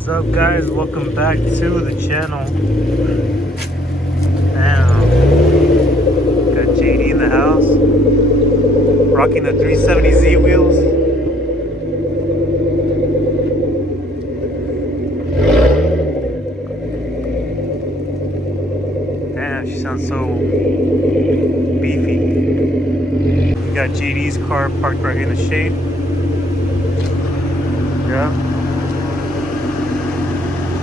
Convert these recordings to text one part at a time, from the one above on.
What's up, guys? Welcome back to the channel. Now, got JD in the house, rocking the 370Z wheels. Damn, she sounds so beefy. We got JD's car parked right here in the shade. Yeah.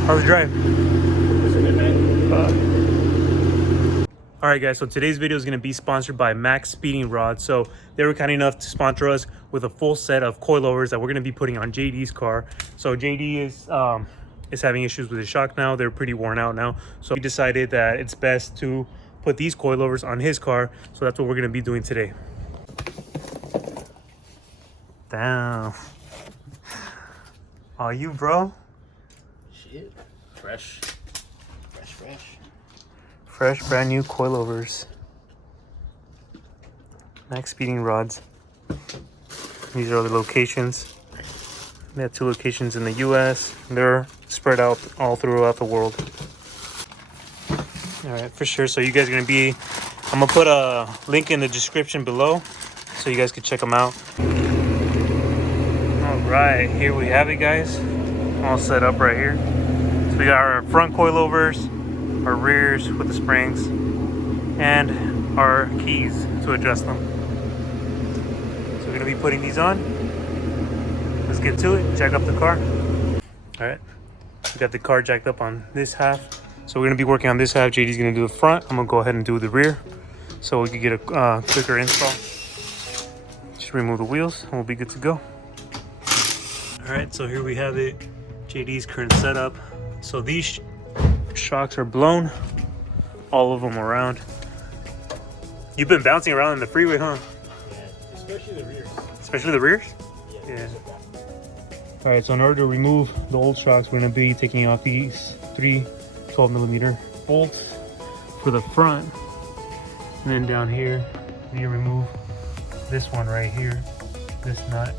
How's the drive? It's good, man. All right, guys, so today's video is going to be sponsored by Maxpeedingrod. So they were kind enough to sponsor us with a full set of coilovers that we're going to be putting on JD's car. So JD is having issues with his shock now. They're pretty worn out now. So we decided that it's best to put these coilovers on his car. So that's what we're going to be doing today. Damn. Oh, you, bro? Shit. Fresh, Brand new coilovers. Maxpeedingrods. These are the locations. We have 2 locations in the US. They're spread out all throughout the world. All right, for sure. So you guys are gonna be, I'm gonna put a link in the description below so you guys can check them out. All right, here we have it, guys. All set up right here. So we got our front coilovers, our rears with the springs, and our keys to adjust them. So we're gonna be putting these on. Let's get to it, jack up the car. All right, we got the car jacked up on this half. So we're gonna be working on this half. JD's gonna do the front. I'm gonna go ahead and do the rear so we can get a quicker install. Just remove the wheels and we'll be good to go. All right, so here we have it. JD's current setup. So these shocks are blown, all of them around. You've been bouncing around in the freeway, huh? Yeah, especially the rears. Especially the rears? Yeah. All right, so in order to remove the old shocks, we're gonna be taking off these 3 12mm bolts for the front. And then down here, you remove this one right here, this nut.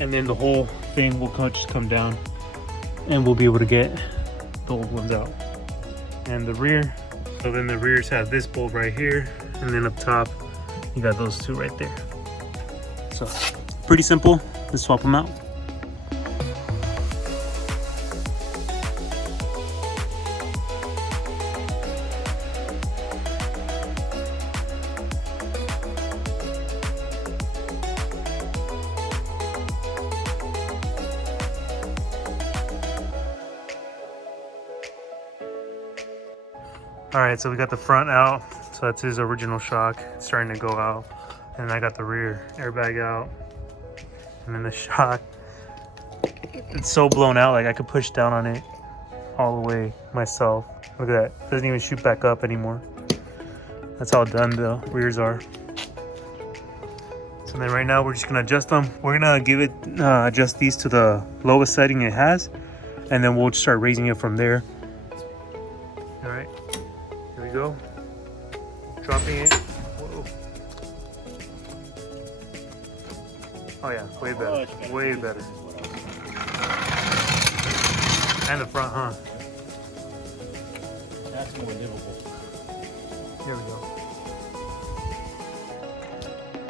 And then the whole thing will just come down and we'll be able to get the old ones out. And the rear, so then the rears have this bolt right here, and then up top you got those 2 right there. So pretty simple. Let's swap them out. All right, so we got the front out. So that's his original shock. It's starting to go out. And I got the rear airbag out. And then the shock, it's so blown out, like I could push down on it all the way myself. Look at that, it doesn't even shoot back up anymore. That's how done the rears are. So then right now we're just gonna adjust them. We're gonna give it, adjust these to the lowest setting it has. And then we'll start raising it from there. All right. Here we go. Dropping it. Whoa. Oh yeah, way better. Way better. And the front, huh? That's more livable. Here we go.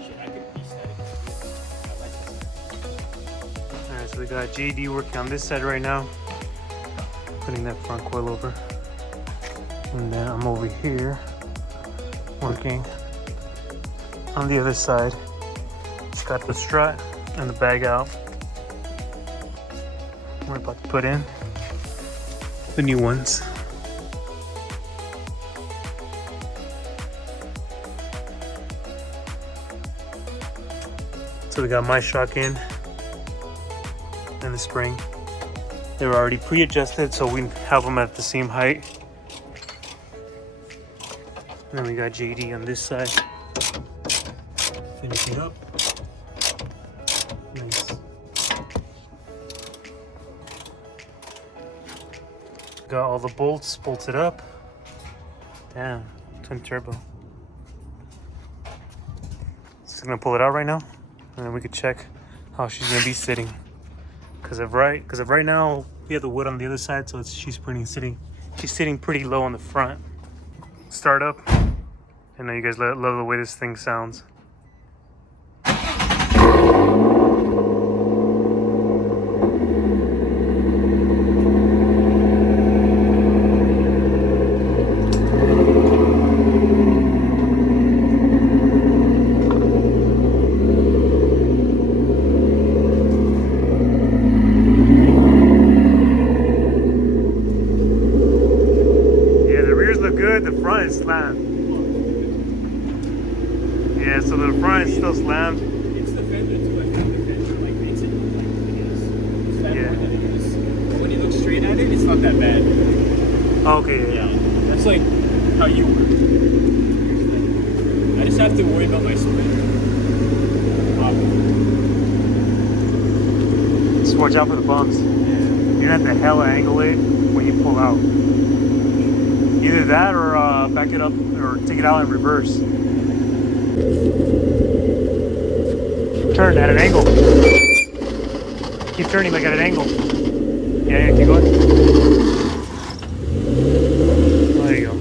Shit, I could piece that. I like this. Alright, so we got JD working on this side right now. Putting that front coil over. And then I'm over here working on the other side. Just got the strut and the bag out. We're about to put in the new ones. So we got my shock in and the spring. They were already pre-adjusted, so we have them at the same height. And then we got JD on this side, finishing up. Nice. Got all the bolts bolted up. Damn, twin turbo. Just gonna pull it out right now, and then we could check how she's gonna be sitting. Because of right now, We have the wood on the other side, so she's sitting pretty low on the front. Start up. I know you guys love the way this thing sounds. The front is slammed. Yeah, so the front is still slammed. It's the fender too. I think the fender like makes it like it is slammed more than it is. But when you look straight at it, it's not that bad. Okay. Yeah. That's like how you work. I just have to worry about my split. Just watch out for the bumps. You're gonna have to hella angle it when you pull out. Either that or back it up or take it out in reverse. Turn at an angle. Keep turning like at an angle. Yeah, keep going. There you go.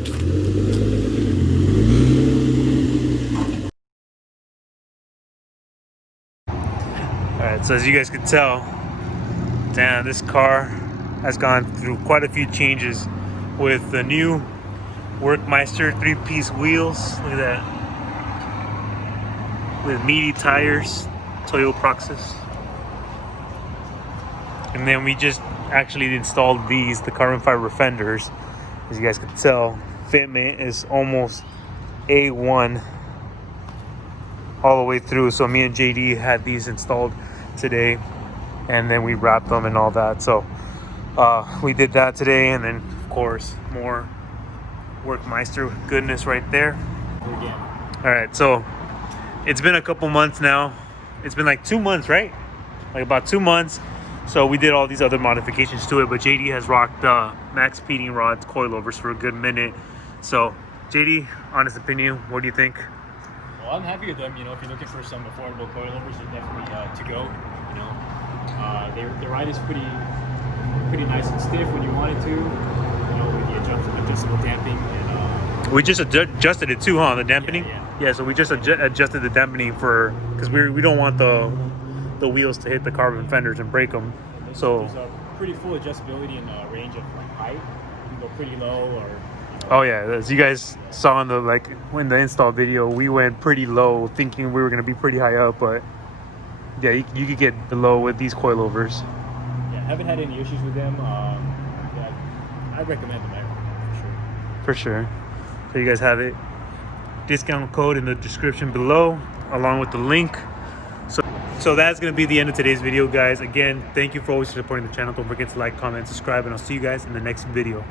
Alright, so as you guys can tell, damn, this car has gone through quite a few changes with the new Workmeister 3-piece wheels. Look at that. With meaty tires, Toyo Proxys. And then we just actually installed the carbon fiber fenders. As you guys can tell, fitment is almost A1 all the way through. So me and JD had these installed today, and then we wrapped them and all that. So we did that today, and then of course more Workmeister goodness right there. All right, so it's been a couple months now. It's been like 2 months, right? Like about 2 months. So we did all these other modifications to it, but JD has rocked Maxpeedingrod coilovers for a good minute. So JD, honest opinion, what do you think? Well, I'm happy with them. You know, if you're looking for some affordable coilovers, they're definitely to go. You know, the ride is pretty nice and stiff when you want it to. You know, with the adjustable damping and. We just adjusted it too, huh? The dampening. Yeah. So we just adjusted the dampening because we don't want the wheels to hit the carbon fenders and break them. There's a pretty full adjustability in the range of like height. You can go pretty low or. Oh yeah, as you guys saw in when the install video, we went pretty low, thinking we were gonna be pretty high up, but yeah, you could get low with these coilovers. Yeah, haven't had any issues with them. Yeah, I recommend them For sure. So you guys have it. Discount code in the description below, along with the link. So that's gonna be the end of today's video, guys. Again, thank you for always supporting the channel. Don't forget to like, comment, subscribe, and I'll see you guys in the next video.